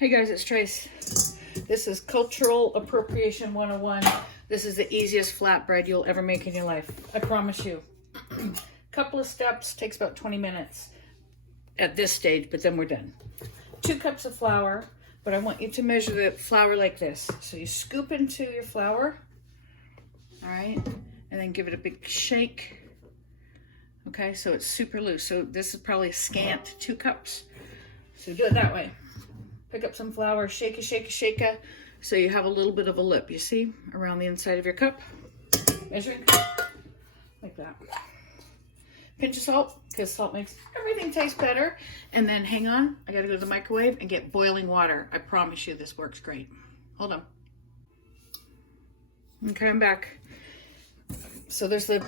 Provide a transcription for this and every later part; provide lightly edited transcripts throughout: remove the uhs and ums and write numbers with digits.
Hey guys, it's Trace. This is Cultural Appropriation 101. This is the easiest flatbread you'll ever make in your life. I promise you. Couple of steps, takes about 20 minutes at this stage, but then we're done. 2 cups of flour, but I want you to measure the flour like this. So you scoop into your flour, all right, and then give it a big shake. Okay, so it's super loose. So this is probably scant 2 cups. So do it that way. Pick up some flour, shake it, so you have a little bit of a lip, you see, around the inside of your cup. Measuring cup, like that. Pinch of salt, because salt makes everything taste better. And then hang on, I gotta go to the microwave and get boiling water. I promise you this works great. Hold on. Okay, I'm back. So there's the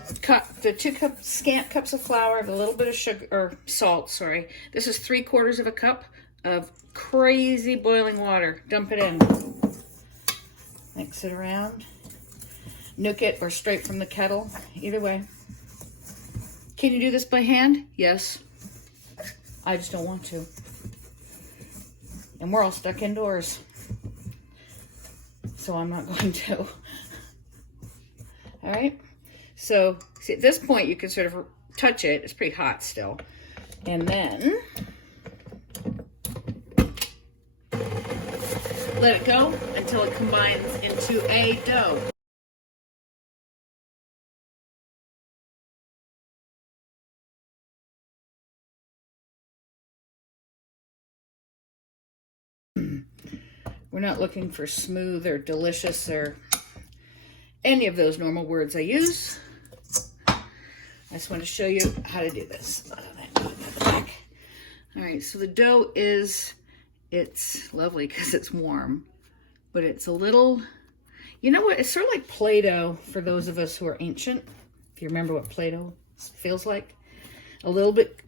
2 scant cups of flour, a little bit of sugar, or salt, sorry. This is 3/4 of a cup of crazy boiling water. Dump it in. Mix it around. Nuke it or straight from the kettle. Either way. Can you do this by hand? Yes. I just don't want to. And we're all stuck indoors. So I'm not going to. All right. So see, at this point you can sort of touch it. It's pretty hot still. And then let it go until it combines into a dough. We're not looking for smooth or delicious or any of those normal words I use. I just want to show you how to do this. All right, so the dough it's lovely because it's warm, but it's a little, you know what? It's sort of like Play-Doh for those of us who are ancient. If you remember what Play-Doh feels like, a little bit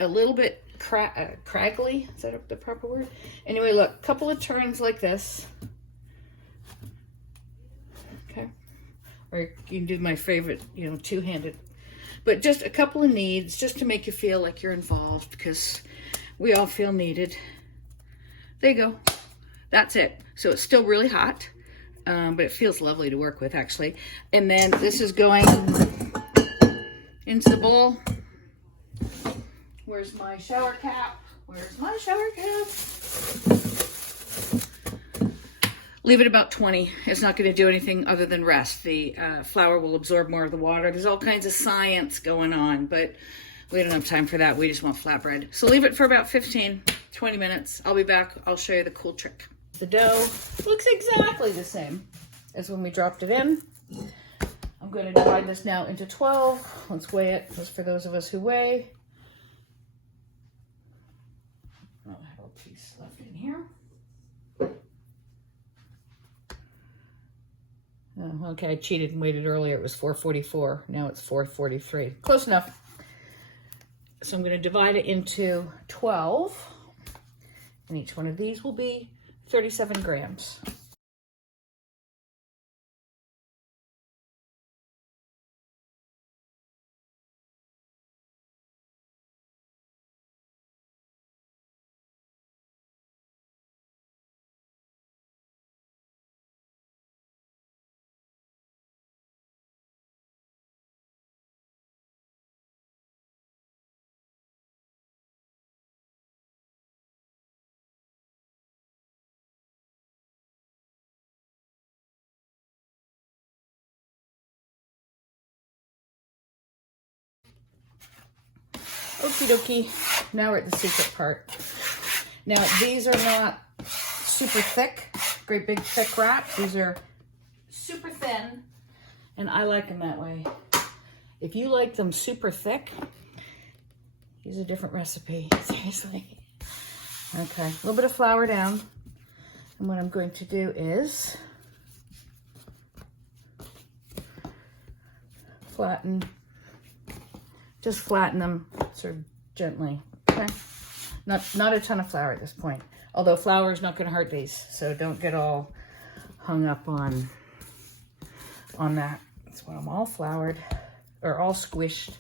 craggly. Is that the proper word? Anyway, look, couple of turns like this. Okay, or you can do my favorite, you know, 2-handed. But just a couple of kneads, just to make you feel like you're involved, because we all feel needed. There you go. That's it. So it's still really hot, but it feels lovely to work with, actually. And then this is going into the bowl. Where's my shower cap? Where's my shower cap? Leave it about 20. It's not going to do anything other than rest. The flour will absorb more of the water. There's all kinds of science going on, but we don't have time for that. We just want flatbread. So leave it for about 15, 20 minutes. I'll be back. I'll show you the cool trick. The dough looks exactly the same as when we dropped it in. I'm going to divide this now into 12. Let's weigh it. Just for those of us who weigh. I have a piece left in here. Oh, okay, I cheated and waited earlier. It was 444. Now it's 443. Close enough. So I'm going to divide it into 12. And each one of these will be 37 grams. Okie dokie. Now we're at the secret part. Now these are not super thick, great big thick wraps. These are super thin, and I like them that way. If you like them super thick, use a different recipe, seriously. Okay, a little bit of flour down. And what I'm going to do is just flatten them sort of gently, okay? Not a ton of flour at this point. Although flour is not gonna hurt these, so don't get all hung up on that. That's why I'm all floured, or all squished.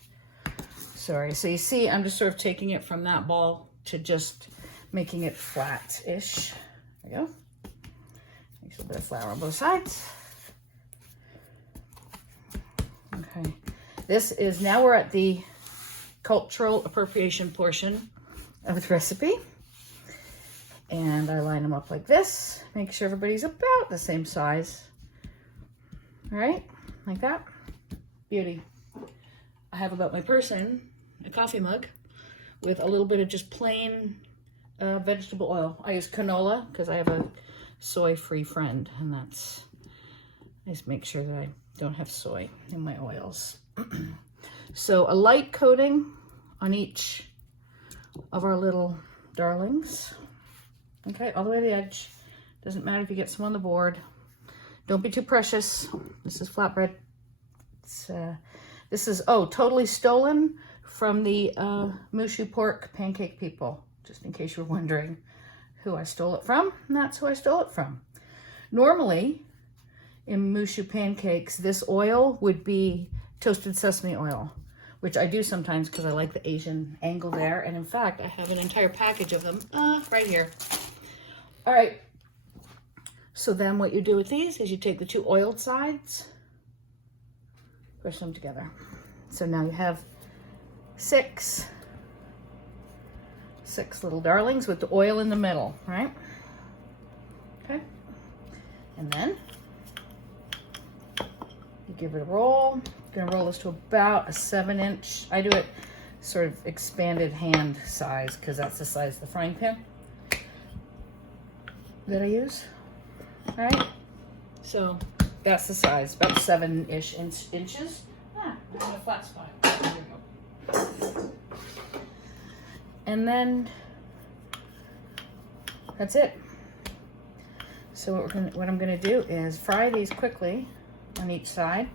Sorry, so you see, I'm just sort of taking it from that ball to just making it flat-ish. There we go. Mix a little bit of flour on both sides. Okay. This is, now we're at the cultural appropriation portion of the recipe. And I line them up like this. Make sure everybody's about the same size. All right, like that. Beauty. I have about my person a coffee mug with a little bit of just plain vegetable oil. I use canola because I have a soy-free friend, and that's, I just make sure that I don't have soy in my oils. So a light coating on each of our little darlings. Okay, all the way to the edge. Doesn't matter if you get some on the board. Don't be too precious. This is flatbread. This is, oh, totally stolen from the Mushu pork pancake people, just in case you're wondering who I stole it from. And that's who I stole it from. Normally, in Mushu pancakes, this oil would be toasted sesame oil, which I do sometimes because I like the Asian angle there. And in fact, I have an entire package of them right here. All right. So then what you do with these is you take the two oiled sides, push them together. So now you have six little darlings with the oil in the middle, right? Okay. And then you give it a roll. You're gonna roll this to about a 7-inch. I do it sort of expanded hand size because that's the size of the frying pan that I use. All right, so that's the size, about 7-ish inches. Ah, I'm in a flat spot. There we go. And then that's it. So what I'm gonna do is fry these quickly on each side.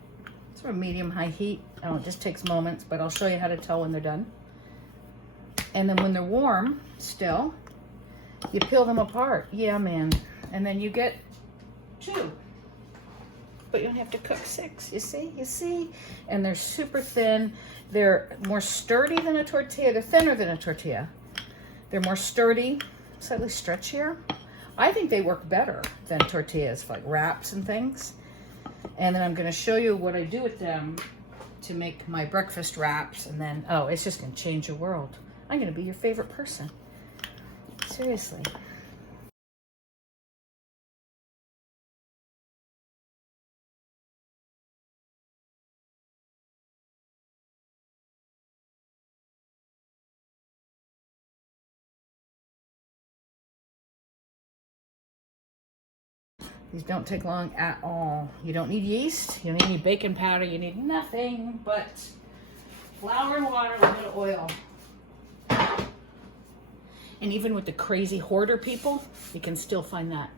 Sort of medium-high heat. Oh, it just takes moments, but I'll show you how to tell when they're done. And then when they're warm still, you peel them apart. Yeah, man. And then you get 2, but you don't have to cook 6. You see, and they're super thin. They're more sturdy than a tortilla. They're thinner than a tortilla. They're more sturdy, slightly stretchier. I think they work better than tortillas for like wraps and things. And then I'm going to show you what I do with them to make my breakfast wraps, and then, oh, it's just going to change your world. I'm going to be your favorite person. Seriously. These don't take long at all. You don't need yeast. You don't need any baking powder. You need nothing but flour and water with a bit of oil. And even with the crazy hoarder people, you can still find that.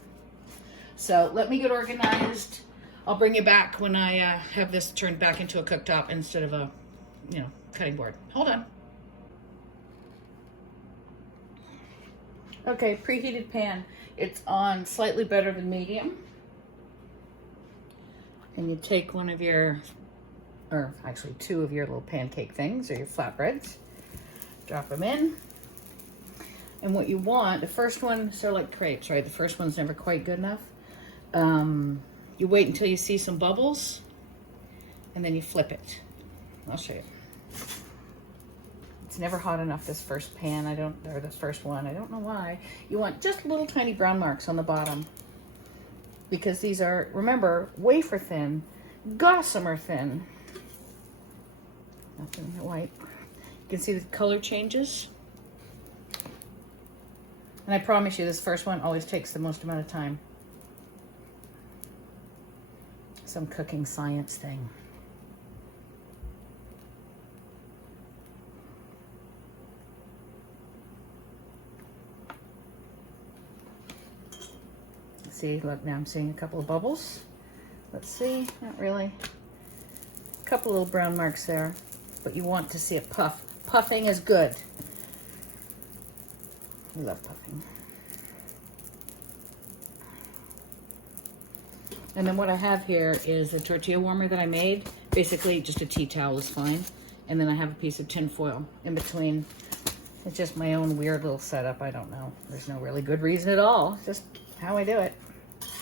So let me get organized. I'll bring you back when I have this turned back into a cooktop instead of a, cutting board. Hold on. Okay, preheated pan. It's on slightly better than medium. And you take one of your, or actually 2 of your little pancake things or your flatbreads. Drop them in. And what you want, the first one, so like crepes, right? The first one's never quite good enough. You wait until you see some bubbles and then you flip it. I'll show you. It's never hot enough, this first pan, or this first one, I don't know why. You want just little tiny brown marks on the bottom because these are, remember, wafer thin, gossamer thin. Nothing white. You can see the color changes. And I promise you, this first one always takes the most amount of time. Some cooking science thing. See, look, now I'm seeing a couple of bubbles. Let's see, not really. A couple little brown marks there, but you want to see a puff. Puffing is good. We love puffing. And then what I have here is a tortilla warmer that I made. Basically, just a tea towel is fine. And then I have a piece of tin foil in between. It's just my own weird little setup. I don't know. There's no really good reason at all. Just how I do it.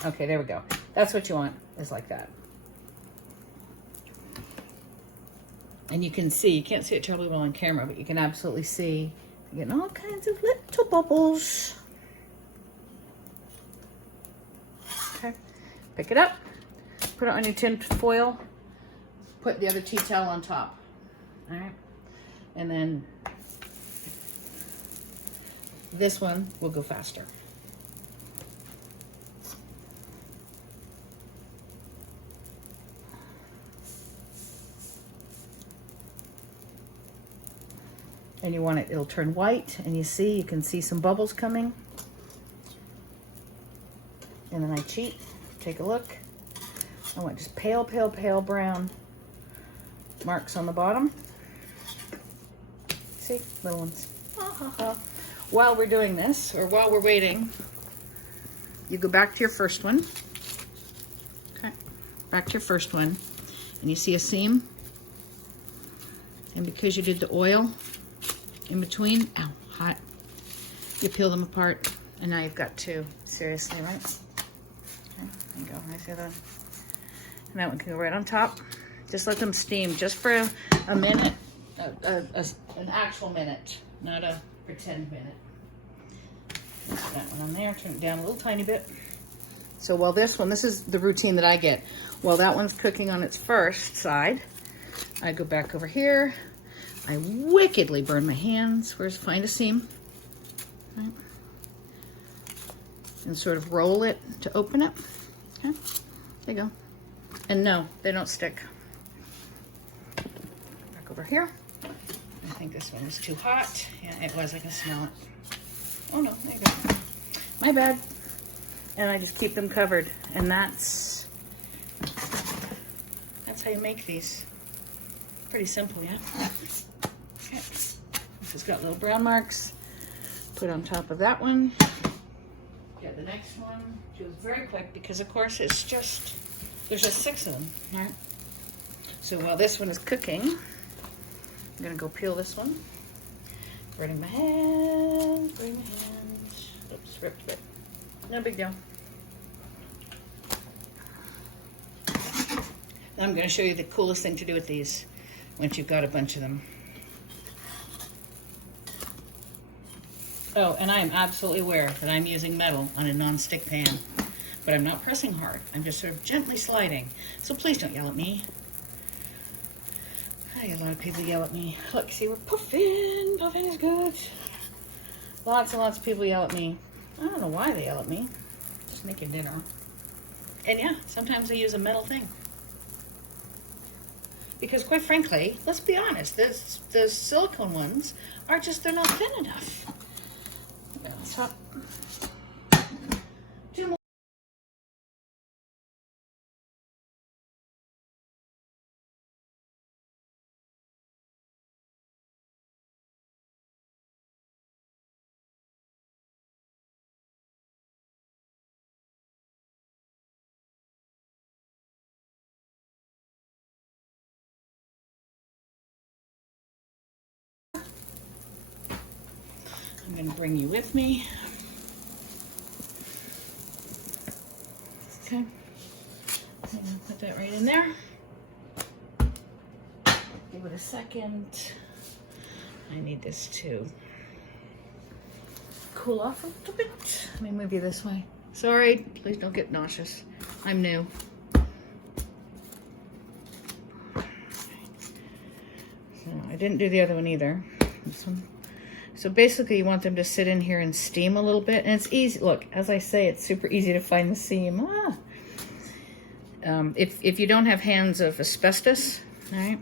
Okay, there we go. That's what you want, is like that. And you can see, you can't see it terribly well on camera, but you can absolutely see you're getting all kinds of little bubbles. Okay, pick it up, put it on your tin foil, put the other tea towel on top. All right, and then this one will go faster. And you want it, it'll turn white, and you can see some bubbles coming. And then I cheat, take a look. I want just pale, pale, pale brown marks on the bottom. See, little ones. While we're doing this, or while we're waiting, you go back to your first one. Okay, back to your first one, and you see a seam. And because you did the oil in between, ow, hot, you peel them apart, and now you've got two. Seriously, right? Okay, there you go. I see that. And that one can go right on top. Just let them steam just for a minute, an actual minute, not a pretend minute. Put that one on there, turn it down a little tiny bit. So while this is the routine that I get. While that one's cooking on its first side, I go back over here. I wickedly burn my hands. Find a seam. Right. And sort of roll it to open it. Okay, there you go. And no, they don't stick. Back over here. I think this one was too hot. Yeah, it was. I can smell it. Oh no, there you go. My bad. And I just keep them covered. And that's how you make these. Pretty simple, yeah? Okay. This has got little brown marks. Put on top of that one. Get the next one. She was very quick because, of course, there's just 6 of them, right? So while this one is cooking, I'm gonna go peel this one. Burning my hands, Oops, ripped. No big deal. Now I'm gonna show you the coolest thing to do with these once you've got a bunch of them. Oh, and I am absolutely aware that I'm using metal on a non-stick pan, but I'm not pressing hard. I'm just sort of gently sliding. So please don't yell at me. I get a lot of people yell at me. Look, see, we're puffing. Puffing is good. Lots and lots of people yell at me. I don't know why they yell at me. Just making dinner. And yeah, sometimes I use a metal thing. Because quite frankly, let's be honest, the silicone ones are just, they're not thin enough. Top. Two more. I'm going to bring you with me. Okay. I'm going to put that right in there. Give it a second. I need this to cool off a little bit. Let me move you this way. Sorry, please don't get nauseous. I'm new. So I didn't do the other one either. This one. So basically you want them to sit in here and steam a little bit. And it's easy. Look, as I say, it's super easy to find the seam. If you don't have hands of asbestos, all right,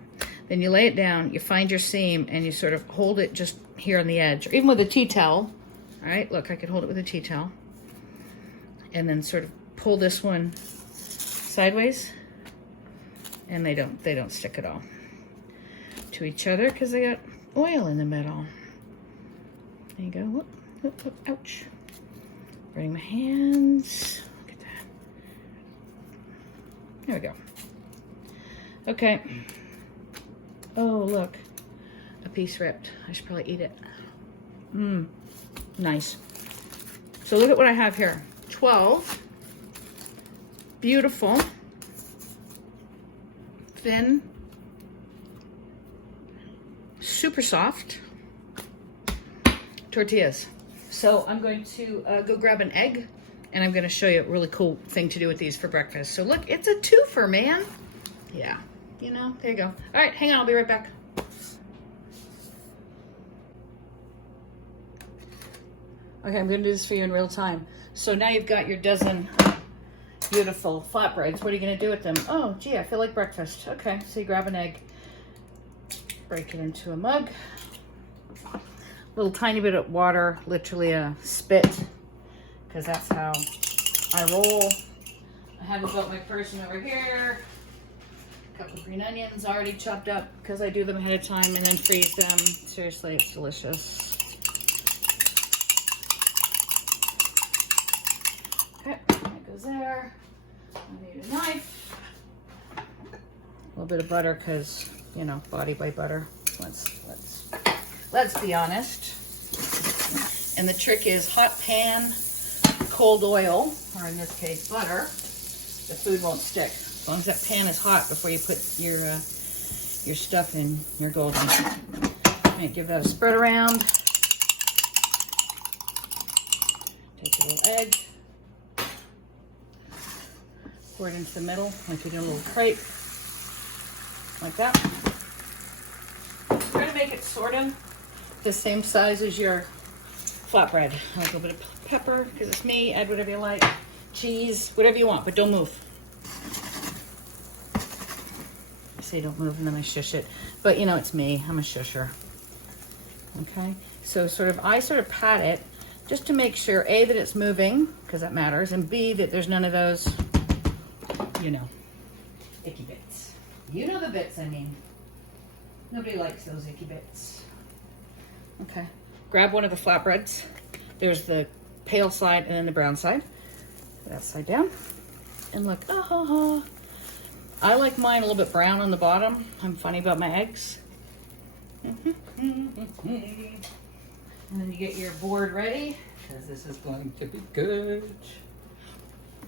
then you lay it down, you find your seam, and you sort of hold it just here on the edge. Or even with a tea towel. All right, look, I could hold it with a tea towel. And then sort of pull this one sideways. And they don't stick at all to each other because they got oil in the middle. There you go. Whoop, whoop, whoop. Ouch. Burning my hands. Look at that. There we go. Okay. Oh, look. A piece ripped. I should probably eat it. Nice. So look at what I have here. 12 beautiful, thin, super soft tortillas. So I'm going to go grab an egg, and I'm going to show you a really cool thing to do with these for breakfast. So look, it's a twofer, man. Yeah, you know, there you go. All right, hang on, I'll be right back. Okay, I'm going to do this for you in real time. So now you've got your dozen beautiful flatbreads. What are you going to do with them? Oh, gee, I feel like breakfast. Okay, so you grab an egg, break it into a mug, a little tiny bit of water, literally a spit, because that's how I roll. I have about my person over here. A couple of green onions already chopped up because I do them ahead of time and then freeze them. Seriously, it's delicious. Okay, that goes there. I need a knife. A little bit of butter because, you know, body by butter. Let's be honest. And the trick is hot pan, cold oil, or in this case butter. The food won't stick. As long as that pan is hot before you put your stuff in, you're golden. Right, give that a spread around. Take a little egg. Pour it into the middle like you do a little crepe. Like that. Try to make it sort of the same size as your flatbread. A little bit of pepper, because it's me. Add whatever you like. Cheese, whatever you want, but don't move. I say don't move and then I shush it. But you know, it's me. I'm a shusher. Okay? So I sort of pat it just to make sure, A, that it's moving, because that matters, and B, that there's none of those, you know, icky bits. You know the bits, I mean. Nobody likes those icky bits. Okay. Grab one of the flatbreads. There's the pale side and then the brown side. Put that side down. And look, I like mine a little bit brown on the bottom. I'm funny about my eggs. And then you get your board ready, because this is going to be good.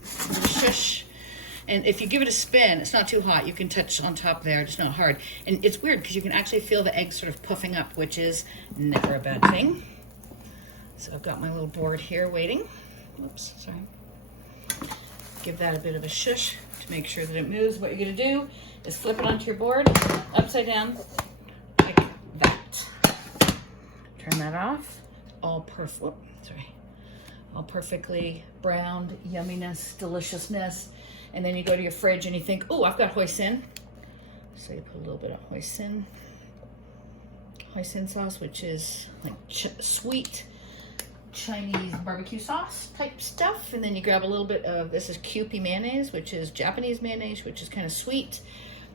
Shush. And if you give it a spin, it's not too hot. You can touch on top there, it's not hard. And it's weird because you can actually feel the eggs sort of puffing up, which is never a bad thing. So I've got my little board here waiting. Whoops, sorry. Give that a bit of a shush to make sure that it moves. What you're gonna do is flip it onto your board, upside down, like that. Turn that off. All perfectly browned, yumminess, deliciousness. And then you go to your fridge and you think, oh, I've got hoisin. So you put a little bit of hoisin sauce, which is like sweet Chinese barbecue sauce type stuff. And then you grab a little bit of, this is Kewpie mayonnaise, which is Japanese mayonnaise, which is kind of sweet.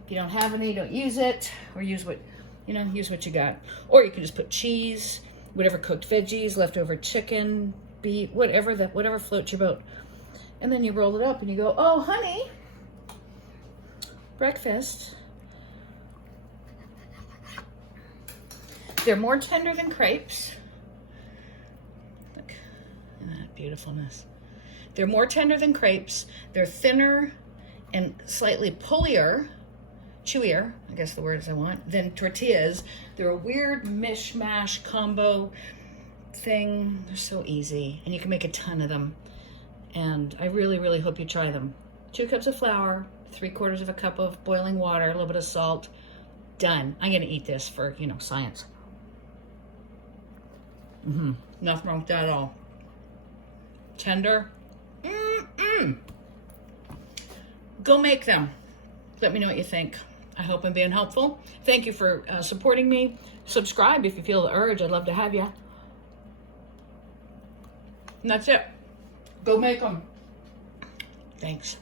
If you don't have any, don't use it, or use what you got. Or you can just put cheese, whatever cooked veggies, leftover chicken, beef, whatever floats your boat. And then you roll it up and you go, oh, honey, breakfast. They're more tender than crepes. Look at that beautifulness. They're more tender than crepes. They're thinner and slightly chewier, I guess the words I want, than tortillas. They're a weird mishmash combo thing. They're so easy, and you can make a ton of them. And I really, really hope you try them. 2 cups of flour, 3/4 of a cup of boiling water, a little bit of salt. Done. I'm gonna eat this for, science. Nothing wrong with that at all. Tender. Go make them. Let me know what you think. I hope I'm being helpful. Thank you for supporting me. Subscribe if you feel the urge. I'd love to have you. And that's it. Go make them. Thanks.